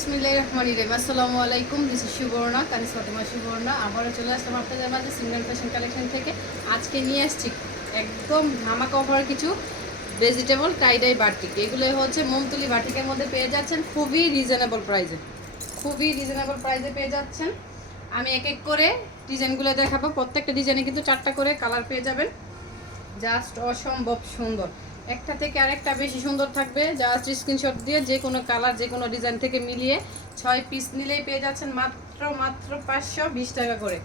বিসমিল্লাহির রহমানির রহিম। আসসালামু আলাইকুম দিস ইজ সুবর্ণা কানিস ফাতেমা সুবর্ণা আবারও চলে আসলাম আপনাদের মাঝে সিঙ্গেল ফ্যাশন কালেকশন থেকে। আজকে নিয়ে আসছি একদম ধামাকা অফার কিছু ভেজিটেবল টাইডাই বাটিক এগুলো হচ্ছে মোমতুলি বাটিকের মধ্যে পেয়ে যাচ্ছেন, খুবই রিজনেবল প্রাইসে খুবই রিজনেবল প্রাইসে পেয়ে যাচ্ছেন। আমি এক এক করে ডিজাইনগুলো দেখাবো। প্রত্যেকটা ডিজাইনে কিন্তু চারটা করে কালার পেয়ে যাবেন। জাস্ট অসম্ভব সুন্দর। একটা থেকে আরেকটা বেশি সুন্দর থাকবে। জাস্ট স্ক্রিনশট দিয়ে যে কোনো কালার যে কোনো ডিজাইন থেকে মিলিয়ে ছয় পিস নিলেই পেয়ে যাচ্ছেন মাত্র মাত্র পাঁচশো বিশ টাকা করে।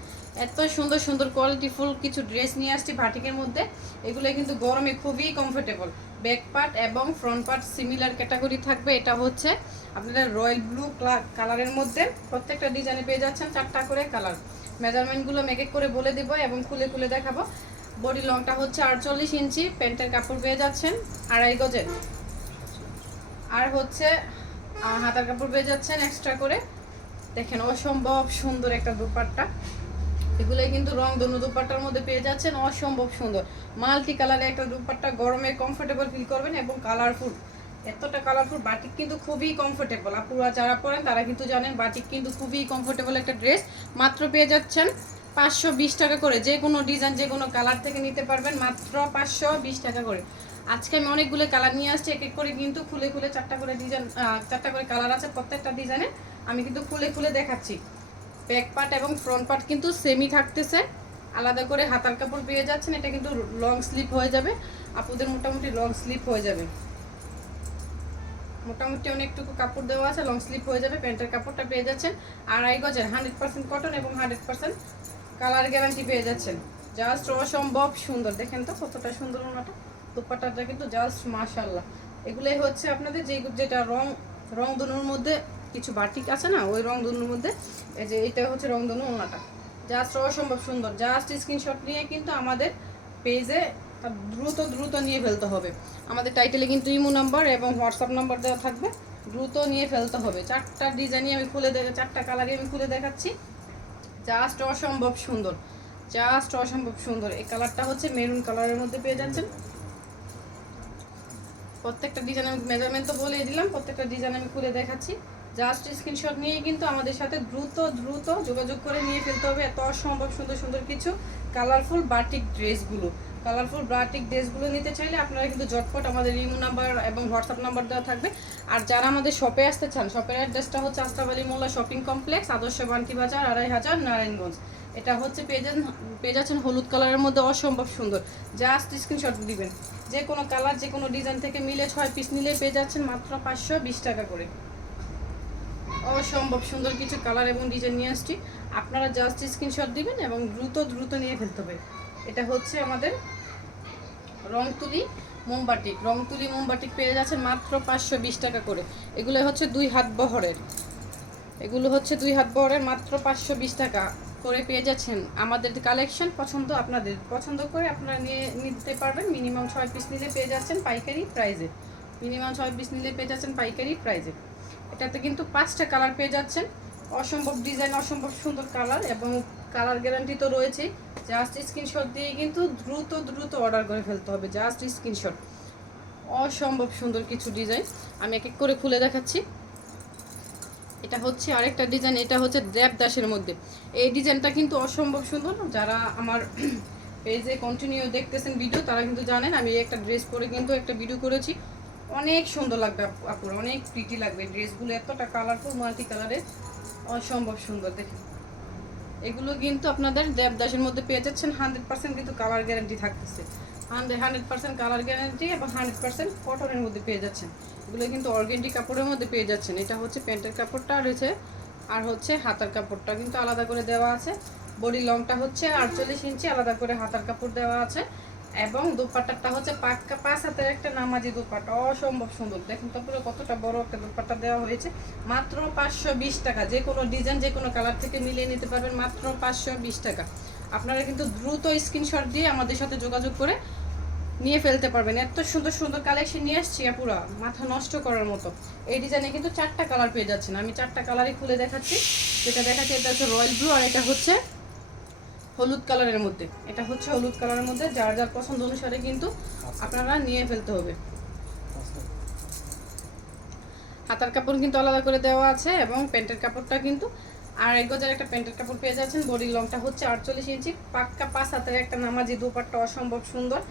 এত সুন্দর সুন্দর কোয়ালিটিফুল কিছু ড্রেস নিয়ে আসছি ভাটিকের মধ্যে। এগুলো কিন্তু গরমে খুবই কমফোর্টেবল ব্যাক পার্ট এবং ফ্রন্ট পার্ট সিমিলার ক্যাটাগরি থাকবে। এটা হচ্ছে আপনারা রয়্যাল ব্লু কালারের মধ্যে প্রত্যেকটা ডিজাইনে পেয়ে যাচ্ছেন চারটা করে কালার মেজারমেন্টগুলো মেকে করে বলে দেবো এবং খুলে খুলে দেখাবো। বডি লংটা হচ্ছে আটচল্লিশ ইঞ্চি, প্যান্টের কাপড় পেয়ে যাচ্ছেন আড়াই গজের। আর হচ্ছে হাতার কাপড় পেয়ে যাচ্ছেন এক্সট্রা করে। দেখেন অসম্ভব সুন্দর একটা দুপাট্টা। এগুলোই কিন্তু রং দনু দুপাট্টার মধ্যে পেয়ে যাচ্ছেন অসম্ভব সুন্দর। মাল্টি কালারের একটা দুপাট্টা গরমে কমফোর্টেবল ফিল করবেন এবং কালারফুল এতটা কালারফুল বাটিক কিন্তু খুবই কমফোর্টেবল আপুরা যারা পরেন তারা কিন্তু জানেন বাটিক কিন্তু খুবই কমফোর্টেবল একটা ড্রেস মাত্র পেয়ে যাচ্ছেন পাঁচশো বিশ টাকা করে যে কোনো ডিজাইন, যে কোনো কালার থেকে নিতে পারবেন মাত্র পাঁচশো বিশ টাকা করে। আজকে আমি অনেকগুলো কালার নিয়ে আসছি, এক এক করে কিন্তু খুলে খুলে চারটা করে ডিজাইন চারটা করে কালার আছে প্রত্যেকটা ডিজাইনে। আমি কিন্তু খুলে খুলে দেখাচ্ছি। ব্যাক পার্ট এবং ফ্রন্ট পার্ট কিন্তু সেমি থাকতেছে। আলাদা করে হাতার কাপড় পেয়ে যাচ্ছেন, এটা কিন্তু লং স্লিপ হয়ে যাবে। আপুদের মোটামুটি লং স্লিপ হয়ে যাবে। মোটামুটি অনেকটুকু কাপড় দেওয়া আছে লং স্লিপ হয়ে যাবে, প্যান্টের কাপড়টা পেয়ে যাচ্ছেন। আড়াই গজের হান্ড্রেড পার্সেন্ট কটন এবং হান্ড্রেড পার্সেন্ট কালার গ্যারান্টি পেয়ে যাচ্ছেন। জাস্ট অসম্ভব সুন্দর। দেখেন তো কতটা সুন্দর ওনাটা। দুপাটাটা কিন্তু জাস্ট মাশাল্লাহ এগুলোই হচ্ছে আপনাদের যে যেটা রং রং দুনুর মধ্যে কিছু বাটিক আছে না, ওই রং দুনুর মধ্যে এই যে এটা হচ্ছে রং দুনু ওনাটা। জাস্ট অসম্ভব সুন্দর। জাস্ট স্ক্রিনশট নিয়ে কিন্তু আমাদের পেজে দ্রুত দ্রুত নিয়ে ফেলতে হবে। আমাদের টাইটেলে কিন্তু ইমো নাম্বার এবং হোয়াটসঅ্যাপ নাম্বার দেওয়া থাকবে। দ্রুত নিয়ে ফেলতে হবে। চারটা ডিজাইনই আমি খুলে দেখে চারটা কালারই আমি খুলে দেখাচ্ছি। জাস্ট অসম্ভব সুন্দর, জাস্ট অসম্ভব সুন্দর। এই কালারটা হচ্ছে মেরুন কালারের মধ্যে পেয়ে যাচ্ছেন। প্রত্যেকটা ডিজাইন আমি মেজারমেন্ট তো বলে দিলাম, প্রত্যেকটা ডিজাইন আমি খুলে দেখাচ্ছি। জাস্ট স্ক্রিনশট নিয়ে কিন্তু আমাদের সাথে দ্রুত দ্রুত যোগাযোগ করে নিয়ে ফেলতে হবে। এত অসম্ভব সুন্দর সুন্দর কিছু কালারফুল বাটিক ড্রেসগুলো কালারফুল ব্রাটিক ড্রেসগুলো নিতে চাইলে আপনারা কিন্তু ঝটপট আমাদের ইমো নাম্বার এবং হোয়াটসঅ্যাপ নাম্বার দেওয়া থাকবে। আর যারা আমাদের শপে আসতে চান শপের অ্যাড্রেসটা হচ্ছে আস্তাবালি মোল্লা শপিং কমপ্লেক্স আদর্শ বান্টি বাজার, আড়াই হাজার, নারায়ণগঞ্জ। এটা হচ্ছে পেয়ে যান পেয়ে যাচ্ছেন হলুদ কালারের মধ্যে, অসম্ভব সুন্দর। জাস্ট স্ক্রিনশট দিবেন। যে কোনো কালার যে কোনো ডিজাইন থেকে মিলে ছয় পিস নিলে পেয়ে যাচ্ছেন মাত্র পাঁচশো বিশ টাকা করে। অসম্ভব সুন্দর কিছু কালার এবং ডিজাইন নিয়ে আসছি। আপনারা জাস্ট স্ক্রিনশট দিবেন এবং দ্রুত দ্রুত নিয়ে ফেলতে হবে। এটা হচ্ছে আমাদের রং তুলি মোমবাটিক রং তুলি মোমবাটিক পেয়ে যাচ্ছেন মাত্র পাঁচশো বিশ টাকা করে। এগুলো হচ্ছে দুই হাত বহরের। এগুলো হচ্ছে দুই হাত বহরের মাত্র পাঁচশো বিশ টাকা করে পেয়ে যাচ্ছেন আমাদের কালেকশন পছন্দ আপনাদের। পছন্দ করে আপনারা নিয়ে নিতে পারবেন। মিনিমাম ছয় পিস নিলে পেয়ে যাচ্ছেন পাইকারি প্রাইজে। মিনিমাম ছয় পিস নিলে পেয়ে যাচ্ছেন পাইকারি প্রাইজে। এটাতে কিন্তু পাঁচটা কালার পেয়ে যাচ্ছেন। অসম্ভব ডিজাইন অসম্ভব সুন্দর কালার এবং কালার গ্যারান্টি তো রয়েছেই। জাস্ট স্ক্রিনশট দিয়ে কিন্তু দ্রুত দ্রুত অর্ডার করে ফেলতে হবে জাস্ট স্ক্রিনশট অসম্ভব সুন্দর কিছু ডিজাইন আমি এক এক করে খুলে দেখাচ্ছি। এটা হচ্ছে আরেকটা ডিজাইন এটা হচ্ছে দেবদাসের মধ্যে। এই ডিজাইনটা কিন্তু অসম্ভব সুন্দর। যারা আমার পেজে কন্টিনিউ দেখতেছেন ভিডিও তারা কিন্তু জানেন, আমি একটা ড্রেস পরে কিন্তু একটা ভিডিও করেছি। অনেক সুন্দর লাগবে আপু- আপুর, অনেক প্রিটি লাগবে। ড্রেসগুলো এতটা কালারফুল মাল্টি কালারের অসম্ভব সুন্দর, দেখেন। এগুলো কিন্তু আপনাদের দেবদাসের মধ্যে পেয়ে যাচ্ছেন হান্ড্রেড পার্সেন্ট কিন্তু কালার গ্যারান্টি থাকতেছে। Hundred hundred percent colour guarantee এবং হান্ড্রেড পার্সেন্ট কটনের মধ্যে পেয়ে যাচ্ছেন। এগুলো কিন্তু অর্গেন্টি কাপড়ের মধ্যে পেয়ে যাচ্ছেন। এটা হচ্ছে প্যান্টের কাপড়টা রয়েছে আর হচ্ছে হাতার কাপড়টা কিন্তু আলাদা করে দেওয়া আছে। বডি লংটা হচ্ছে আটচল্লিশ ইঞ্চি আলাদা করে হাতার কাপড় দেওয়া আছে। এবং দুপাট্টাটা হচ্ছে পাক্কা পাঁচ হাতের একটা নামাজি দুপাট্টা। অসম্ভব সুন্দর। দেখুন তো পুরো কতটা বড় একটা দুপাট্টা দেওয়া হয়েছে। মাত্র পাঁচশো বিশ টাকা। যে কোনো ডিজাইন, যে কোনো কালার থেকে মিলিয়ে নিতে পারবেন মাত্র পাঁচশো বিশ টাকা। আপনারা কিন্তু দ্রুত স্ক্রিনশট দিয়ে আমাদের সাথে যোগাযোগ করে নিয়ে ফেলতে পারবেন। এত সুন্দর সুন্দর কালেকশন নিয়ে আসছি পুরো। মাথা নষ্ট করার মতো। এই ডিজাইনে কিন্তু চারটা কালার পেয়ে যাচ্ছেন। আমি চারটা কালারই খুলে দেখাচ্ছি। যেটা দেখাচ্ছি এটা হচ্ছে রয়্যাল ব্লু আর এটা হচ্ছে হলুদ কালারের মধ্যে। এটা হচ্ছে হলুদ কালারের মধ্যে, যার যার পছন্দ অনুসারে কিন্তু আপনারা নিয়ে ফেলতে হবে। হাতার কাপড় কিন্তু আলাদা করে দেওয়া আছে এবং প্যান্টের কাপড়টা কিন্তু আড়াই গজার একটা প্যান্টের কাপড় পেয়ে যাচ্ছেন। বডির লংটা হচ্ছে আটচল্লিশ ইঞ্চি, পাক্কা পাঁচ হাতের একটা নামাজি দুপাটটা, অসম্ভব সুন্দর।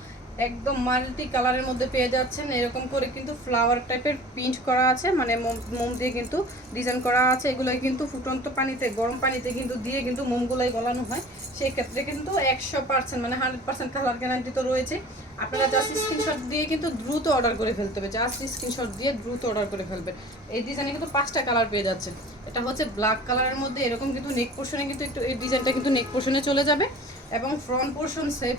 একদম মাল্টি কালারের মধ্যে পেয়ে যাচ্ছেন। এরকম করে কিন্তু ফ্লাওয়ার টাইপের প্রিন্ট করা আছে মানে মোম দিয়ে কিন্তু ডিজাইন করা আছে। এগুলোই কিন্তু ফুটন্ত পানিতে, গরম পানিতে কিন্তু দিয়ে কিন্তু মোমগুলোই গলানো হয়। সেই ক্ষেত্রে কিন্তু একশো পার্সেন্ট মানে হান্ড্রেড পার্সেন্ট কালার গ্যারান্টি তো রয়েছে। আপনারা জাস্ট স্ক্রিনশট দিয়ে কিন্তু দ্রুত অর্ডার করে ফেলতে হবে। জাস্ট স্ক্রিনশট দিয়ে দ্রুত অর্ডার করে ফেলবেন এই ডিজাইনে কিন্তু পাঁচটা কালার পেয়ে যাচ্ছে। এটা হচ্ছে ব্ল্যাক কালারের মধ্যে এরকম কিন্তু নেক পোর্শনে কিন্তু একটু, এই ডিজাইনটা কিন্তু নেক পোর্শনে চলে যাবে। এবং ফ্রন্ট পোর্শন সেফ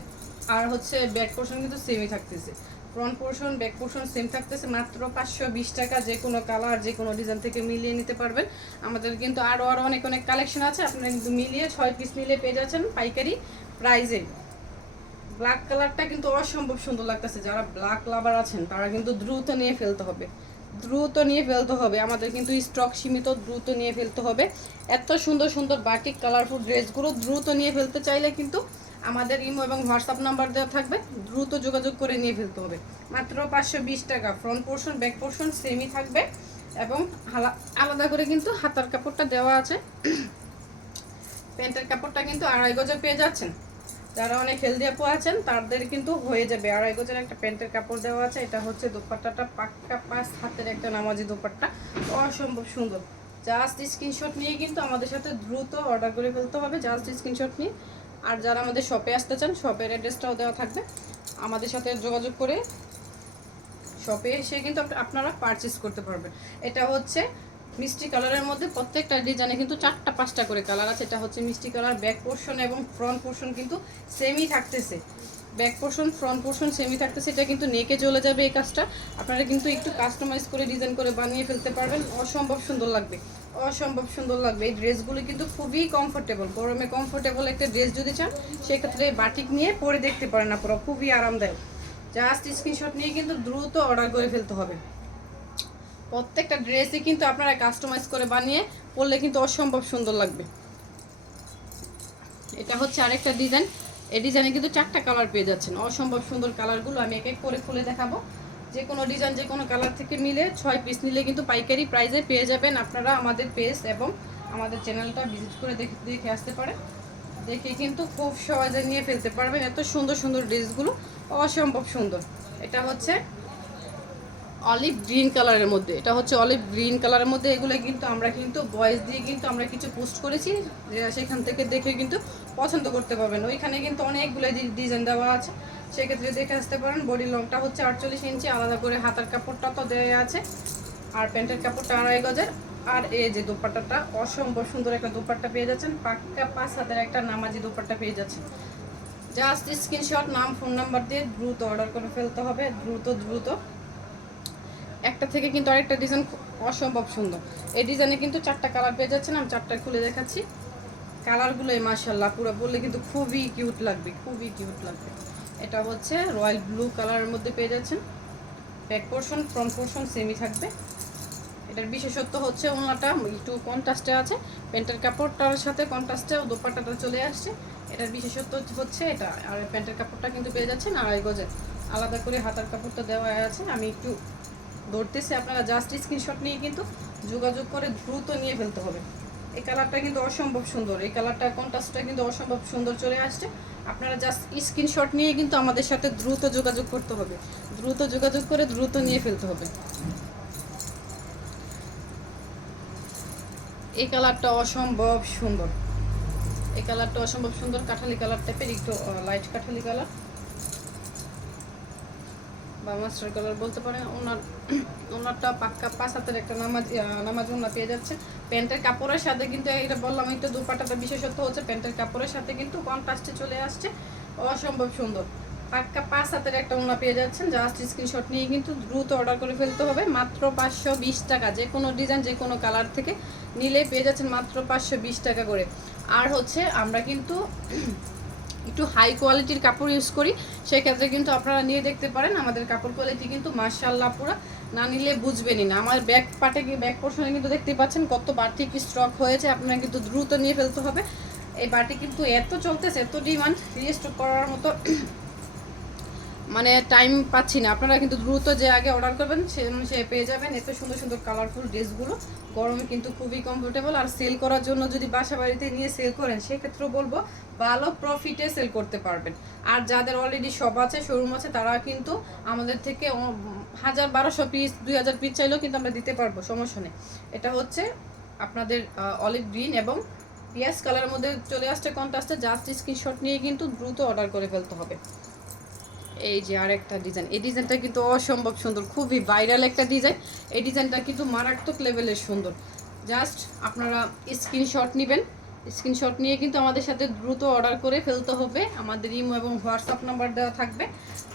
আর হচ্ছে ব্যাক পোর্শন কিন্তু সেমই থাকতেছে। Front portion back portion same থাকতেছে, মাত্র পাঁচশো বিশ টাকা যে কোনো কালার যে কোনো ডিজাইন থেকে মিলিয়ে নিতে পারবেন। আমাদের কিন্তু আরও আরও অনেক অনেক কালেকশন আছে, আপনারা কিন্তু মিলিয়ে ছয় পিস নিলে পেয়ে যাচ্ছেন পাইকারি প্রাইজে ব্ল্যাক কালারটা কিন্তু অসম্ভব সুন্দর লাগতেছে। যারা ব্ল্যাক লাভার আছেন, তারা কিন্তু দ্রুত নিয়ে ফেলতে হবে। দ্রুত নিয়ে ফেলতে হবে। আমাদের কিন্তু স্টক সীমিত, দ্রুত নিয়ে ফেলতে হবে। এত সুন্দর সুন্দর বাটিক কালারফুল ড্রেসগুলো দ্রুত নিয়ে ফেলতে চাইলে কিন্তু আমাদের ইমো এবং হোয়াটসঅ্যাপ নাম্বার দেওয়া থাকবে। দ্রুত যোগাযোগ করে নিয়ে ফেলতে হবে। মাত্র পাঁচশো বিশ টাকা ফ্রন্ট পোর্শন ব্যাক পোর্শন সেমই থাকবে এবং আলাদা করে কিন্তু হাতার কাপড়টা দেওয়া আছে। প্যান্টের কাপড়টা কিন্তু আড়াই গজে পেয়ে যাচ্ছেন। যারা অনেক হেলদি আপু আছেন, তাদের কিন্তু হয়ে যাবে। আড়াই গজের একটা প্যান্টের কাপড় দেওয়া আছে। এটা হচ্ছে দোপাট্টাটা, পাক্কা পাঁচ হাতের একটা নামাজি দোপাট্টা। অসম্ভব সুন্দর। জাস্ট স্ক্রিনশট নিয়ে কিন্তু আমাদের সাথে দ্রুত অর্ডার করে ফেলতে হবে। জাস্ট স্ক্রিনশট নিয়ে আর যারা আমাদের শপে আসতে চান শপের অ্যাড্রেসটাও দেওয়া থাকবে। আমাদের সাথে যোগাযোগ করে শপে এসে কিন্তু আপ- আপনারা পারচেস করতে পারবেন। এটা হচ্ছে মিষ্টি কালারের মধ্যে প্রত্যেকটা ডিজাইনে কিন্তু চারটা, পাঁচটা করে কালার আছে। এটা হচ্ছে মিষ্টি কালার ব্যাক পোর্শন এবং ফ্রন্ট পোর্শন কিন্তু সেমই থাকতেছে। Back portion front portion same থাকতেছে, এটা কিন্তু নেকে চলে যাবে এই কাজটা। আপনারা কিন্তু একটু কাস্টমাইজ করে ডিজাইন করে বানিয়ে ফেলতে পারবেন। অসম্ভব সুন্দর লাগবে। অসম্ভব সুন্দর লাগবে। এই ড্রেসগুলো কিন্তু খুবই কমফোর্টেবল গরমে কমফোর্টেবল একটা ড্রেস যদি চান, সেক্ষেত্রে বাটিক নিয়ে পরে দেখতে পারেন আপনারা। খুবই আরামদায়ক। জাস্ট স্ক্রিনশট নিয়ে কিন্তু দ্রুত অর্ডার করে ফেলতে হবে। প্রত্যেকটা ড্রেসই কিন্তু আপনারা কাস্টমাইজ করে বানিয়ে পরলে কিন্তু অসম্ভব সুন্দর লাগবে। এটা হচ্ছে আরেকটা ডিজাইন এই ডিজাইনে কিন্তু চারটা কালার পেয়ে যাচ্ছেন। অসম্ভব সুন্দর কালারগুলো আমি এক এক করে খুলে দেখাবো। যে কোনো ডিজাইন, যে কোনো কালার থেকে মিলে ছয় পিস নিলে কিন্তু পাইকারি প্রাইজে পেয়ে যাবেন আপনারা আমাদের পেজ এবং আমাদের চ্যানেলটা ভিজিট করে দেখে দেখে আসতে পারেন। দেখে কিন্তু খুব সহজে নিয়ে ফেলতে পারবেন এত সুন্দর সুন্দর ড্রেসগুলো অসম্ভব সুন্দর। এটা হচ্ছে অলিভ গ্রিন কালারের মধ্যে। এটা হচ্ছে অলিভ গ্রিন কালারের মধ্যে। এগুলো কিন্তু আমরা কিন্তু ভয়েস দিয়ে কিন্তু আমরা কিছু পোস্ট করেছি সেখান থেকে দেখে কিন্তু পছন্দ করতে পারবেন। ওইখানে কিন্তু অনেকগুলো ডিজাইন দেওয়া আছে। সেক্ষেত্রে দেখে আসতে পারেন বডি লংটা হচ্ছে আটচল্লিশ ইঞ্চি, আলাদা করে হাতার কাপড়টা তো দেওয়া আছে। আর প্যান্টের কাপড়টা আড়াই গজের। আর এই যে দোপাট্টাটা, অসম্ভব সুন্দর একটা দোপাট্টা পেয়ে যাচ্ছেন। পাক্কা পাঁচ হাতের একটা নামাজি দোপাট্টা পেয়ে যাচ্ছেন। জাস্ট স্ক্রিনশট নাম ফোন নাম্বার দিয়ে দ্রুত অর্ডার করে ফেলতে হবে। দ্রুত দ্রুত। একটা থেকে কিন্তু আরেকটা ডিজাইন অসম্ভব সুন্দর। এই ডিজাইনে কিন্তু চারটা কালার পেয়ে যাচ্ছেন, আমি চারটা খুলে দেখাচ্ছি। কালারগুলোই মার্শাল্লাহ পুরো বললে কিন্তু খুবই কিউট লাগবে, খুবই কিউট লাগবে। এটা হচ্ছে রয়্যাল ব্লু কালারের মধ্যে পেয়ে যাচ্ছেন। ব্যাক পোর্শন ফ্রন্ট পোর্শন সেমই থাকবে। এটার বিশেষত্ব হচ্ছে ওনাটা একটু কন্ট্রাস্টে আছে। প্যান্টের কাপড়টার সাথে কন্ট্রাস্টে দোপাট্টাটা চলে আসছে। এটার বিশেষত্ব হচ্ছে এটা। আর প্যান্টের কাপড়টা কিন্তু পেয়ে যাচ্ছেন আড়াই গজে আলাদা করে হাতার কাপড়টা দেওয়া আছে। আমি একটু ধরতেছি, আপনারা জাস্ট স্ক্রিনশট নিয়ে কিন্তু যোগাযোগ করে দ্রুত নিয়ে ফেলতে হবে। এই কালারটা কিন্তু অসম্ভব সুন্দর। এই কালারটা কন্ট্রাস্টটা কিন্তু অসম্ভব সুন্দর চলে আসছে। আপনারা জাস্ট স্ক্রিনশট নিয়ে কিন্তু আমাদের সাথে দ্রুত যোগাযোগ করতে হবে। দ্রুত যোগাযোগ করে দ্রুত নিয়ে ফেলতে হবে। এই কালারটা অসম্ভব সুন্দর। এই কালারটা অসম্ভব সুন্দর কাঠালি কালার টাইপের একটু লাইট কাঠালি কালার বা মাস্টার কালার বলতে পারেন, ওনার, ওনারটা পাক্কা পাঁচ হাতের একটা নামাজ নামাজ ওনা পেয়ে যাচ্ছে। প্যান্টের কাপড়ের সাথে কিন্তু এটা বললাম এই একটু দুপাটাটা বিশেষত্ব হচ্ছে, প্যান্টের কাপড়ের সাথে কিন্তু কন্ট্রাস্টে চলে আসছে। অসম্ভব সুন্দর। পাক্কা পাঁচ হাতের একটা ওনা পেয়ে যাচ্ছেন। জাস্ট স্ক্রিনশট নিয়ে কিন্তু দ্রুত অর্ডার করে ফেলতে হবে। মাত্র পাঁচশো বিশ টাকা, যে কোনো ডিজাইন যে কোনো কালার থেকে নিলে পেয়ে যাচ্ছেন মাত্র পাঁচশো বিশ টাকা করে। আর হচ্ছে আমরা কিন্তু একটু হাই কোয়ালিটির কাপড় ইউজ করি, সেক্ষেত্রে কিন্তু আপনারা নিয়ে দেখতে পারেন, আমাদের কাপড় কোয়ালিটি কিন্তু মার্শাল্লাহ পুরা। না নিলে বুঝবেনই না। আমার ব্যাক পার্টে ব্যাক পোর্শনে কিন্তু দেখতে পাচ্ছেন কত বাড়তি কি স্টক হয়েছে, আপনারা কিন্তু দ্রুত নিয়ে ফেলতে হবে। এই বাটি কিন্তু এত চলতেছে, এত ডিমান্ড রিস্টক করার মতো মানে টাইম পাচ্ছি না। আপনারা কিন্তু দ্রুত যে আগে অর্ডার করবেন, সে পেয়ে যাবেন। এত সুন্দর সুন্দর কালারফুল ড্রেসগুলো গরমে কিন্তু খুবই কমফোর্টেবল আর সেল করার জন্য যদি বাসা বাড়িতে নিয়ে সেল করেন, সেক্ষেত্রেও বলব ভালো প্রফিটে সেল করতে পারবেন। আর যাদের অলরেডি শপ আছে শোরুম আছে, তারা কিন্তু আমাদের থেকে হাজার বারোশো পিস দুই হাজার পিস চাইলেও কিন্তু আমরা দিতে পারব, সমস্যা নেই। এটা হচ্ছে আপনাদের অলিভ গ্রিন এবং পিয়াজ কালারের মধ্যে চলে আসছে কন্ট্রাস্টে জাস্ট স্ক্রিনশট নিয়ে কিন্তু দ্রুত অর্ডার করে ফেলতে হবে। এই যে আরেকটা ডিজাইন এই ডিজাইনটা কিন্তু অসম্ভব সুন্দর, খুবই ভাইরাল একটা ডিজাইন এই ডিজাইনটা কিন্তু মারাত্মক লেভেলের সুন্দর। জাস্ট আপনারা স্ক্রিনশট নেবেন। স্ক্রিনশট নিয়ে কিন্তু আমাদের সাথে দ্রুত অর্ডার করে ফেলতে হবে। আমাদের ইমো এবং হোয়াটসঅ্যাপ নাম্বার দেওয়া থাকবে।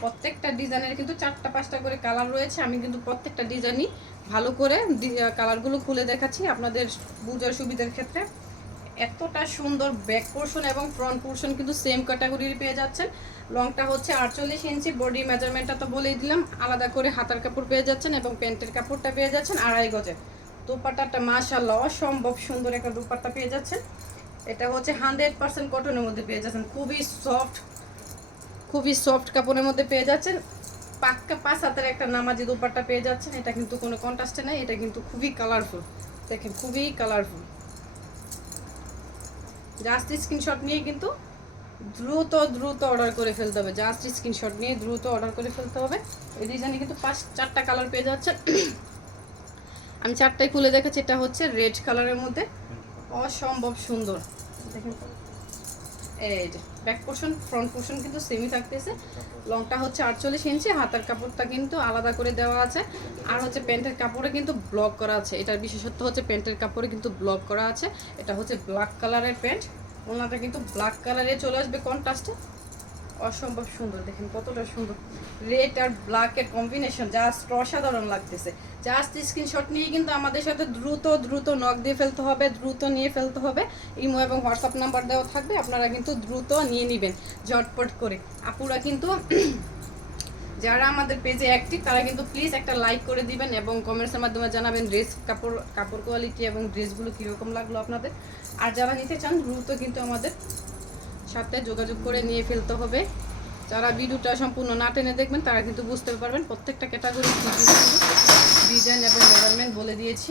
প্রত্যেকটা ডিজাইনের কিন্তু চারটা পাঁচটা করে কালার রয়েছে। আমি কিন্তু প্রত্যেকটা ডিজাইনই ভালো করে কালারগুলো খুলে দেখাচ্ছি আপনাদের বুঝার সুবিধার ক্ষেত্রে। এতটা সুন্দর ব্যাক পোর্শন এবং ফ্রন্ট পোর্শন কিন্তু সেম ক্যাটাগরির পেয়ে যাচ্ছেন। লংটা হচ্ছে আটচল্লিশ ইঞ্চি বডি মেজারমেন্টটা তো বলেই দিলাম। আলাদা করে হাতার কাপড় পেয়ে যাচ্ছেন এবং প্যান্টের কাপড়টা পেয়ে যাচ্ছেন আড়াই গজের। দুপাট্টাটা মাশাল্লাহ অসম্ভব সুন্দর একটা দুপাট্টা পেয়ে যাচ্ছেন। এটা হচ্ছে হান্ড্রেড পার্সেন্ট কটনের মধ্যে পেয়ে যাচ্ছেন। খুবই সফট খুবই সফট কাপড়ের মধ্যে পেয়ে যাচ্ছেন। পাক্কা পাঁচ হাতের একটা নামাজি দুপাট্টা পেয়ে যাচ্ছেন। এটা কিন্তু কোনো কন্ট্রাস্টে নেই, এটা কিন্তু খুবই কালারফুল দেখেন, খুবই কালারফুল জাস্ট স্ক্রিনশট নিয়ে কিন্তু দ্রুত দ্রুত অর্ডার করে ফেলতে হবে। জাস্ট স্ক্রিনশট নিয়ে দ্রুত অর্ডার করে ফেলতে হবে। এই ডিজাইনে কিন্তু পাঁচ চারটা কালার পেয়ে যাচ্ছে আমি চারটাই খুলে দেখাচ্ছি। এটা হচ্ছে রেড কালারের মধ্যে। অসম্ভব সুন্দর। দেখেন। এই যে ব্যাক পোর্শন ফ্রন্ট পোর্শন কিন্তু সেমই থাকতেছে। লংটা হচ্ছে আটচল্লিশ ইঞ্চি হাতার কাপড়টা কিন্তু আলাদা করে দেওয়া আছে। আর হচ্ছে প্যান্টের কাপড়ে কিন্তু ব্লক করা আছে। এটার বিশেষত্ব হচ্ছে প্যান্টের কাপড়ে কিন্তু ব্লক করা আছে। এটা হচ্ছে ব্ল্যাক কালারের প্যান্ট। ওনাটা কিন্তু ব্ল্যাক কালারে চলে আসবে কন্ট্রাস্টে অসম্ভব সুন্দর, দেখেন কতটা সুন্দর। রেড আর ব্ল্যাকের কম্বিনেশন জাস্ট অসাধারণ লাগতেছে। জাস্ট স্ক্রিনশট নিয়ে কিন্তু আমাদের সাথে দ্রুত দ্রুত নক দিয়ে ফেলতে হবে, দ্রুত নিয়ে ফেলতে হবে। ইমো এবং হোয়াটসঅ্যাপ নাম্বার দেওয়া থাকবে, আপনারা কিন্তু দ্রুত নিয়ে নেবেন, ঝটপট করে। আপুরা কিন্তু যারা আমাদের পেজে অ্যাক্টিভ তারা কিন্তু প্লিজ একটা লাইক করে দিবেন এবং কমেন্টসের মাধ্যমে জানাবেন ড্রেস কাপড় কাপড় কোয়ালিটি এবং ড্রেসগুলো কীরকম লাগল আপনাদের। আর যারা নিতে চান, দ্রুত কিন্তু আমাদের সাথে যোগাযোগ করে নিয়ে ফেলতে হবে। যারা ভিডিওটা সম্পূর্ণ না টেনে দেখবেন, তারা কিন্তু বুঝতে পারবেন প্রত্যেকটা ক্যাটাগরি ডিজাইন এবং মেজারমেন্ট বলে দিয়েছি।